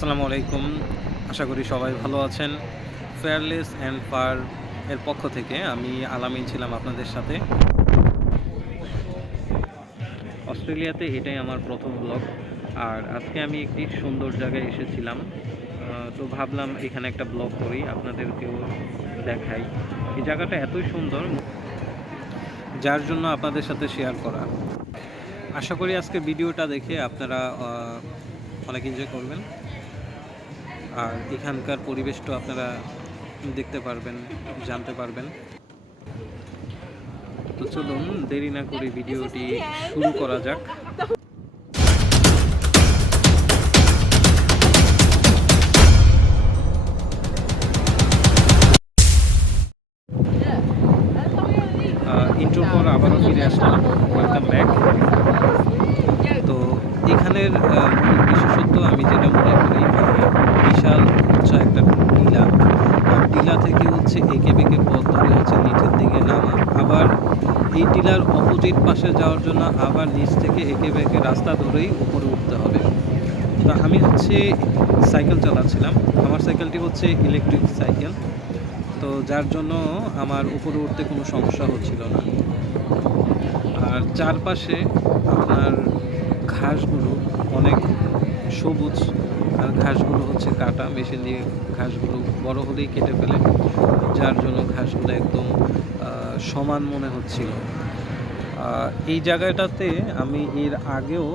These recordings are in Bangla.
আসসালামু আলাইকুম। আশা করি সবাই ভালো আছেন। ফেয়ারলেস অ্যান্ড ফার এর পক্ষ থেকে আমি আলামিন ছিলাম আপনাদের সাথে। অস্ট্রেলিয়াতে এটাই আমার প্রথম ব্লগ। আর আজকে আমি একটি সুন্দর জায়গায় এসেছিলাম, তো ভাবলাম এখানে একটা ব্লগ করি, আপনাদেরকেও দেখাই। এই জায়গাটা এতই সুন্দর যার জন্য আপনাদের সাথে শেয়ার করা। আশা করি আজকে ভিডিওটা দেখে আপনারা অনেক এনজয় করবেন। আর এখানকার পরিবেশটা আপনারা দেখতে পারবেন, জানতে পারবেন। তো চলুন দেরি না করে ভিডিওটি শুরু করা যাক। ইন্ট্রোর পর আবারও ফিরে আসলাম। Welcome back. তো এখানের বিশেষত্ব আমি যেটা মনে করি, বিশাল উঁচা একটা টিলা, আর টিলা থেকে হচ্ছে এঁকে বেঁকে পথ ধরে হচ্ছে নিচের দিকে নামা, আবার এই টিলার অপোজিট পাশে যাওয়ার জন্য আবার নিচ থেকে এঁকে বেঁকে রাস্তা ধরেই উপরে উঠতে হবে। তো আমি হচ্ছে সাইকেল চালাচ্ছিলাম, আমার সাইকেলটি হচ্ছে ইলেকট্রিক সাইকেল, তো যার জন্য আমার উপরে উঠতে কোনো সমস্যা হচ্ছিল না। আর চারপাশে আপনার ঘাসগুলো অনেক সবুজ, আর ঘাসগুলো হচ্ছে কাটা, মেশিন দিয়ে ঘাসগুলো বড় হলেই কেটে ফেলে, যার জন্য ঘাসগুলো একদম সমান মনে হচ্ছিল। এই জায়গাটাতে আমি এর আগেও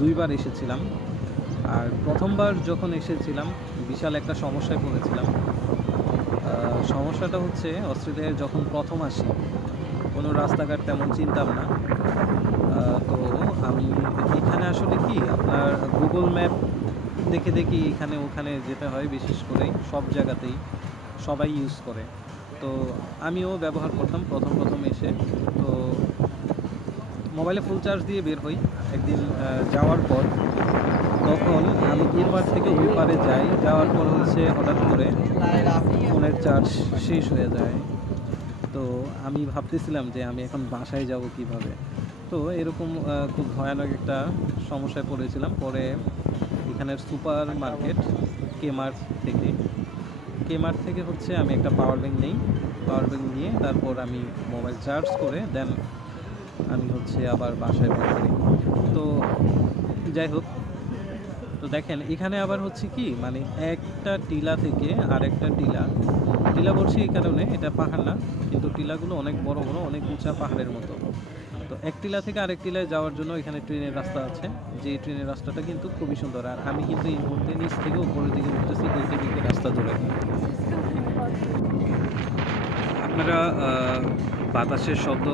দুইবার এসেছিলাম। আর প্রথমবার যখন এসেছিলাম বিশাল একটা সমস্যায় পড়েছিলাম। সমস্যাটা হচ্ছে অস্ট্রেলিয়ায় যখন প্রথম আসি কোনো রাস্তাঘাট তেমন চিনতাম না। তো আমি এখানে আসলে কি আপনার গুগল ম্যাপ দেখে দেখি এখানে ওখানে যেতে হয়, বিশেষ করে সব জায়গাতেই সবাই ইউজ করে, তো আমিও ব্যবহার করতাম প্রথম এসে। তো মোবাইলে ফুল চার্জ দিয়ে বের হই একদিন, যাওয়ার পর তখন আমি এরবার থেকে ওই পারে যাই, যাওয়ার পর হচ্ছে হঠাৎ করে ফোনের চার্জ শেষ হয়ে যায়। তো আমি ভাবতেছিলাম যে আমি এখন বাসায় যাব কিভাবে। তো এরকম খুব ভয়ানক একটা সমস্যায় পড়েছিলাম। পরে এখানের সুপার মার্কেট কেমার্ট থেকে হচ্ছে আমি একটা পাওয়ার ব্যাংক নিই। পাওয়ার ব্যাংক নিয়ে তারপর আমি মোবাইল চার্জ করে দেন আমি হচ্ছে আবার বাসায় বের করি। তো যাই হোক, তো দেখেন এখানে আবার হচ্ছে কি মানে একটা টিলা থেকে আরেকটা টিলা বলছি এই কারণে, এটা পাহাড় না, কিন্তু টিলাগুলো অনেক বড় বড়, অনেক উঁচা পাহাড়ের মতো। তো এক টিলা থেকে আরেক টিলায় যাওয়ার জন্য এখানে ট্রেনের রাস্তা আছে, যে ট্রেনের রাস্তাটা কিন্তু খুবই সুন্দর। আর আমি কিন্তু এই মুহূর্তে নিচ থেকে উপরের দিকে উঠতেছি এদিকে দিকে রাস্তা ধরে। আপনারা বাতাসের শব্দ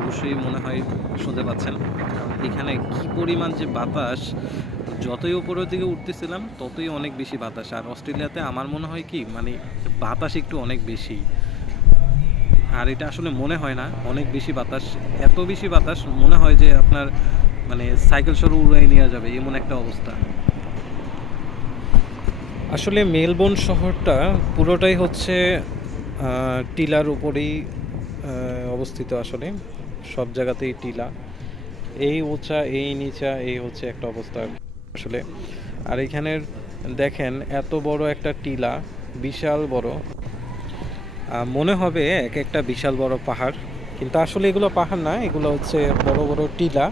অবশ্যই মনে হয় শুনতে পাচ্ছেন। এখানে কি পরিমাণ যে বাতাস, যতই উপরের দিকে উঠতেছিলাম ততই অনেক বেশি বাতাস। আর অস্ট্রেলিয়াতে আমার মনে হয় কি মানে বাতাস একটু অনেক বেশি, আর এটা আসলে মনে হয় না অনেক বেশি বাতাস। এত বেশি বাতাস মনে হয় যে আপনার মানে সাইকেল সরু উড়াই নিয়ে যাবে এমন একটা অবস্থা। আসলে মেলবোর্ন শহরটা পুরোটাই হচ্ছে টিলার উপরেই অবস্থিত। আসলে সব জায়গাতেই টিলা, এই উঁচা এই নিচা, এই হচ্ছে একটা অবস্থা আসলে। আর এখানের দেখেন এত বড় একটা টিলা, বিশাল বড়, মনে হবে এক একটা বিশাল বড় পাহাড়, কিন্তু আসলে এগুলো পাহাড় না, এগুলো হচ্ছে বড় বড় টিলা।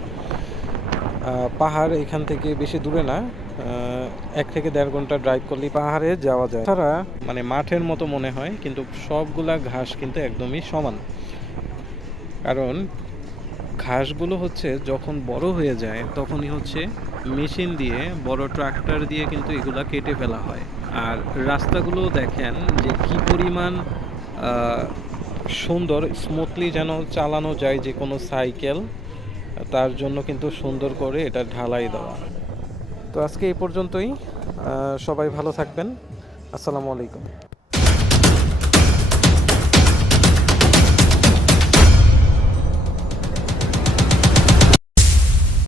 পাহাড় এখান থেকে বেশি দূরে না, 1 থেকে 1.5 ঘন্টা ড্রাইভ করলেই পাহাড়ে যাওয়া যায়। তাছাড়া মানে মাঠের মতো মনে হয়, কিন্তু সবগুলা ঘাস কিন্তু একদমই সমান, কারণ ঘাসগুলো হচ্ছে যখন বড় হয়ে যায় তখনই হচ্ছে মেশিন দিয়ে, বড় ট্রাক্টর দিয়ে কিন্তু এগুলা কেটে ফেলা হয়। আর রাস্তাগুলো দেখেন যে কি পরিমাণ সুন্দর, স্মুথলি যেন চালানো যায় যে কোনো সাইকেল, তার জন্য কিন্তু সুন্দর করে এটা ঢালাই দেওয়া। তো আজকে এই পর্যন্তই, সবাই ভালো থাকবেন। আসসালামু আলাইকুম।